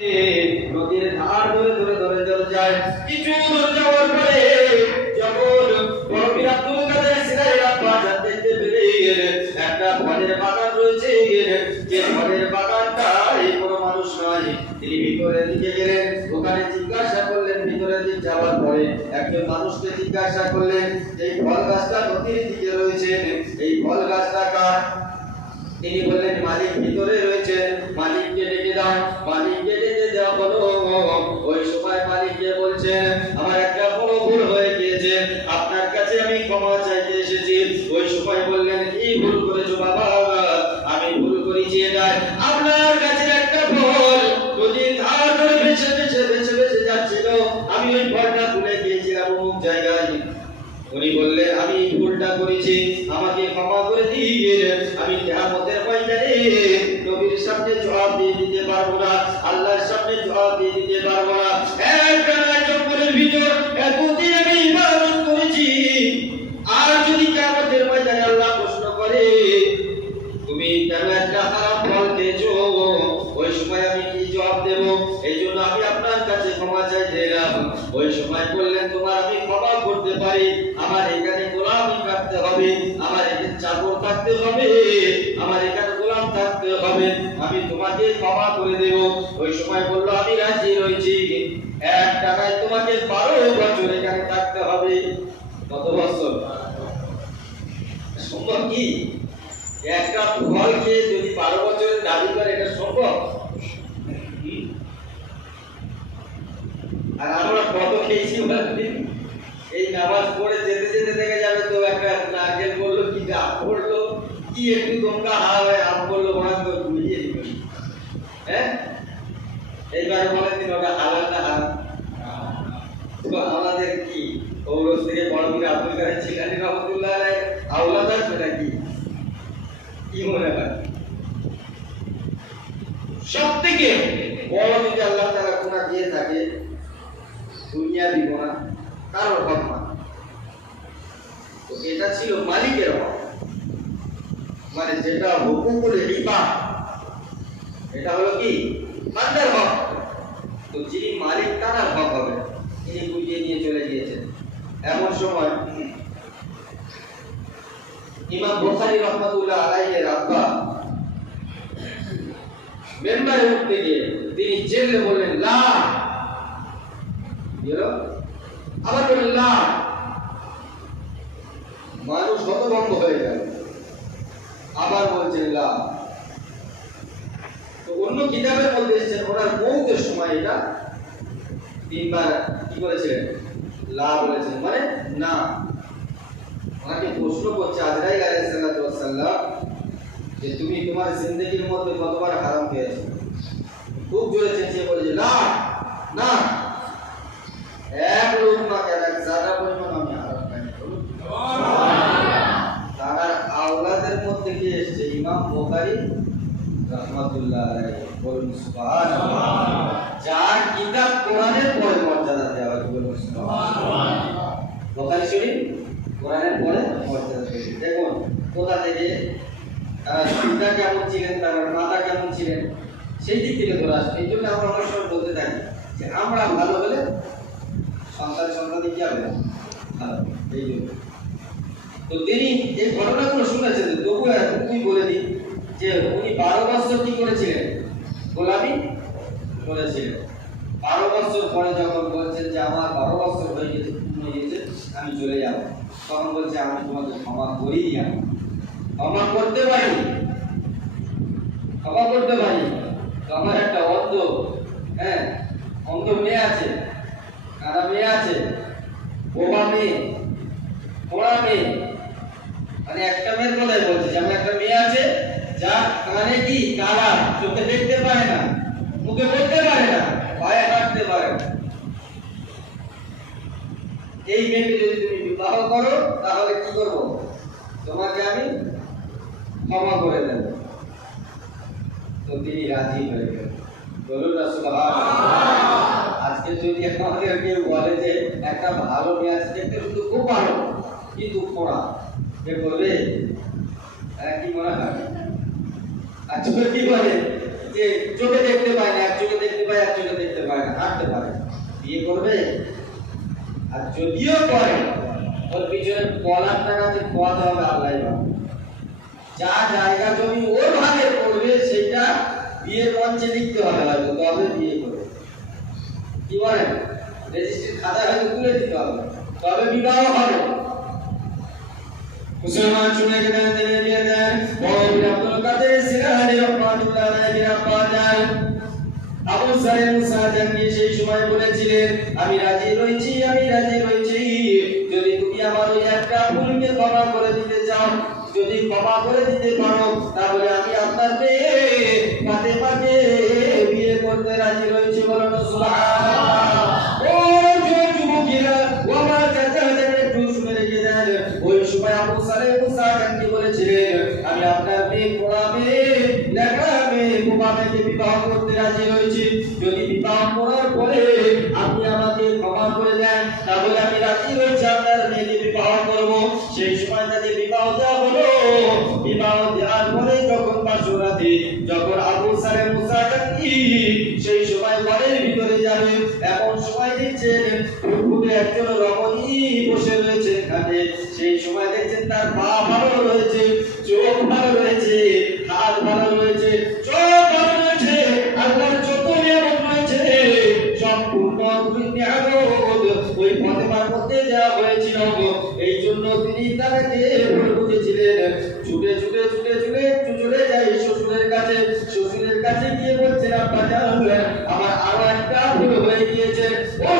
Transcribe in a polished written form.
নদীর ধার ধরে ধরে ধরে ধরে যায়। কিছু দূর যাওয়ার পরে যখন বড় পীর আব্দুল কাদের সিরাজের আব্বা দেখতে পেলেন একটা ফলের বাগান রয়েছে, যে ফলের বাগানটা এই কোনো মানুষ নয়। তিনি ভিতরের দিকে গেলেন, ওখানে জিজ্ঞাসা করলেন, ভিতরের দিকে যাওয়ার পরে একজন মানুষকে জিজ্ঞাসা করলেন এই ফল গাছটা নদীর দিকে রয়েছে, এই ফল গাছটা কার? তিনি বললেন মালিক ভিতরে রয়েছে। মালিককে ডেকে দাও। মালিককে ডেকে দেওয়া হলো। ওই সময় মালিককে বলছেন আমার একটা বড় ভুল হয়ে গিয়েছে, আপনার কাছে আমি ক্ষমা চাইতে এসেছি। ওই সময় বললেন কি ভুল করেছো বাবা? আমি ভুল করেছি এটাই, আপনার কাছে একটা ফল নদীর ধার ধরে ভেসে ভেসে ভেসে ভেসে যাচ্ছিল, আমি ওই ফলটা তুলে গিয়েছিলাম অমুক জায়গায়। উনি বললেন আমি এই ভুলটা করেছি, আমাকে ক্ষমা করে দিন। আমি কিয়ামতের ময়দানে নবীর সামনে জবাব দিয়ে দিতে পারবো না, আল্লাহর সামনে জবাব দিয়ে দিতে পারবো না। একটা জঙ্গলের ভিতর এতদিন আমি ইবাদত করেছি, আর যদি কিয়ামতের ময়দানে আল্লাহ প্রশ্ন করে তুমি কেন একটা হারাম ফল খেয়েছো, ওই সময় আমি কি জবাব দেব? এই জন্য আমি আপনার কাছে ক্ষমা চাইতে এলাম। ওই সময় বললেন তোমার আমি ক্ষমা করতে পারি, আমার এখানে গোলামি করতে হবে, আমার এখানে চাকর থাকতে হবে, আমার এখানে গোলাম থাকতে হবে, আমি তোমাকে ক্ষমা করে দেব। ওই সময় বললো আমি রাজি রয়েছি, এক টাকায় তোমাকে 12 বছর এখানে থাকতে হবে। কত বছর? সম্ভব কি? একটা ফল খেয়ে যদি 12 বছরের দাবি করে, এটা সম্ভব? আর আমরা কত খেয়েছি বলেন? এই নামাজ পড়ে যেতে যেতে দেখে যাবে তো একটা নারকেল বললো কি আম পড়লো কি একটু তোমরা হয় আম বললো বরাদ্দ ঘুরিয়ে দিল। হ্যাঁ, এইবার বলেন দিন ওটা হালাল না হারাম? তো আমাদের কি ঔরস থেকে বড় পীর আব্দুল কাদের জিলানী রহমাতুল্লাহ আলাইহি আওলাদ আছে নাকি? কি মনে হয়? সব থেকে বড় যদি আল্লাহ তাআলা গুনাহ দিয়ে থাকে, দুনিয়া দিব না, কারোর হক না। তো এটা ছিল মালিকের হক, মানে যেটা হুকুকুল ইবাদ, এটা হলো কি বান্দার হক। তো যিনি মালিক তার হক হবে, তিনি বুঝিয়ে নিয়ে চলে গিয়েছেন। এমন সময় ইমাম বুখারী রাহমাতুল্লাহ আলাইহির আব্বা মেম্বারে উঠতে গিয়ে তিনি জেলে বললেন লা, আবার বললেন লা, মানুষ হতভম্ব হয়ে গেল। আবার বলছেন লা। তো অন্য কিতাবের মধ্যে এসেছেন ওনার মৌতের সময় এটা 3 বার কি করেছিলেন? লা বলেছেন, মানে না। ওনাকে প্রশ্ন করছে আজরাইল আলাইহিস সালাতু ওয়াস সালাম যে তুমি তোমার জিন্দেগির মধ্যে কতবার হারাম খেয়েছো? খুব জোরে চেঁচিয়ে বলেছে না না, এক লোক না কেন, এক জায়গা পরিমাণ আমি হারাম খাইনি। তার আওলাদের মধ্যে কি এসেছে? ইমাম বুখারী রাহমাতুল্লাহ আলাইহি। বলুন সুবহানাল্লাহ। যার কিতাব কোরআনের পরে মর্যাদা দেওয়া হয়, বলুন সুবহানাল্লাহ। বুখারী শরীফ কোরআনের পরে মর্যাদা পেয়েছে। দেখুন কোথা থেকে পিতা কেমন ছিলেন, তার মাতা কেমন ছিলেন, সেই দিক থেকে ধরে আসবে। এই জন্য আমরা অনেক সময় বলতে থাকি যে আমরা ভালো হলে সন্তান কি হবে ভালো। এই জন্য তো তিনি এই ঘটনাগুলো শুনেছেন, তবু এতটুকুই বলে দিই যে উনি 12 বছর কি করেছিলেন? গোলামি করেছিলেন। 12 বছর পরে যখন বলছেন যে আমার 12 বছর হয়ে গেছে, পূর্ণ হয়ে গেছে, আমি চলে যাব, তখন বলছে আমি তোমাকে ক্ষমা করি, ক্ষমা করতে পারি, ক্ষমা করতে পারি। তো আমার একটা অন্ধ মেয়ে আছে, কানা মেয়ে আছে, বোবা মেয়ে, পোড়া মেয়ে, মানে একটা মেয়ের কথাই বলছে যে আমার একটা মেয়ে আছে যা কানে কি কালা, চোখে দেখতে পারে না, মুখে বলতে পারে না, পায়ে হাঁটতে পারে না। এই মেয়েকে যদি তুমি বিবাহ করো তাহলে কি করব? তোমাকে আমি ক্ষমা করে দেব। তো তিনি রাজি হয়ে গেলেন। বলুন না সুবহানাল্লাহ। আজকে যদি আমাদের কেউ বলে যে একটা ভালো মেয়ে আছে, দেখতে কিন্তু খুব ভালো কিন্তু পোড়া, কে বলবে? কি মনে হয়? আর চোখে কি বলে যে চোখে দেখতে পায় না, এক চোখে দেখতে পায়, এক বিয়ে করবে? আর যদিও করে ওর পিছনে বলার টাকাতে খোয়াতে হবে আল্লাহ জানে। যা জায়গা জমি ওর ভাগে পড়বে সেটা বিয়ের মঞ্চে লিখতে হবে হয়তো, তবে বিয়ে করবে। কি বলেন? রেজিস্ট্রির খাতায় হয়তো তুলে দিতে হবে, তবে বিবাহ হবে। মুসলমান শুনে গেলেন তিনি দিয়ে দেন মৌলভী আব্দুল কাদের সিলানি রহমাতুল্লাহ আলাইহি আব্বাজান আবু সাইদ মুসা জাহাঙ্গীর সেই সময় বলেছিলেন, আমি রাজি রয়েছি, আমি রাজি রয়েছি, যদি তুমি আমার ওই একটা ভুলকে ক্ষমা করে দিতে চাও, যদি ক্ষমা করে দিতে পারো, তাহলে আমি আপনার মেয়ে ফাতেমাকে বিয়ে করতে রাজি রয়েছি। বলুন সুবহানাল্লাহ। ও যুবকেরা, ও আমার চাচারা, একটু শুনে রেখে দেন। ওই সময় আবু সাইদ মুসা জাহাঙ্গীর বলেছিলেন, আমি আপনার মেয়ে পড়া মেয়ে লেখা মেয়ে বোমা মেয়েকে বিবাহ করতে রাজি রয়েছি, যদি বিবাহ করার পরে আপনি আমাকে ক্ষমা করে দেন, তাহলে আমি রাজি রয়েছি আপনার মেয়েকে বিবাহ করব। সেই সময় তাদের বিবাহ দেওয়া হলো। বিবাহ দেওয়ার পরে যখন পাশরাতে যখন আবু সাইদ মুসা জাহাঙ্গীর সেই সময় ঘরের ভিতরে যাবে, এমন সময় দেখছেন ফুটফুটে একজন রমণী বসে রয়েছে এখানে। সেই সময় দেখছেন তার পা ভালো রয়েছে, চোখ ভালো রয়েছে, হাত ভালো রয়েছে, সব ভালো রয়েছে, আল্লাহর যত নিয়ামত রয়েছে সম্পূর্ণ নিয়ামত ওই ফাতেমার মধ্যে দেওয়া হয়েছিল। এই জন্য তিনি তাকে বুঝেছিলেন। ছুটে ছুটে ছুটে ছুটে চলে যায় শ্বশুরের কাছে। শ্বশুরের কাছে গিয়ে বলছেন, আব্বা জান, আমার আরো একটা ভুল হয়ে গিয়েছে। ও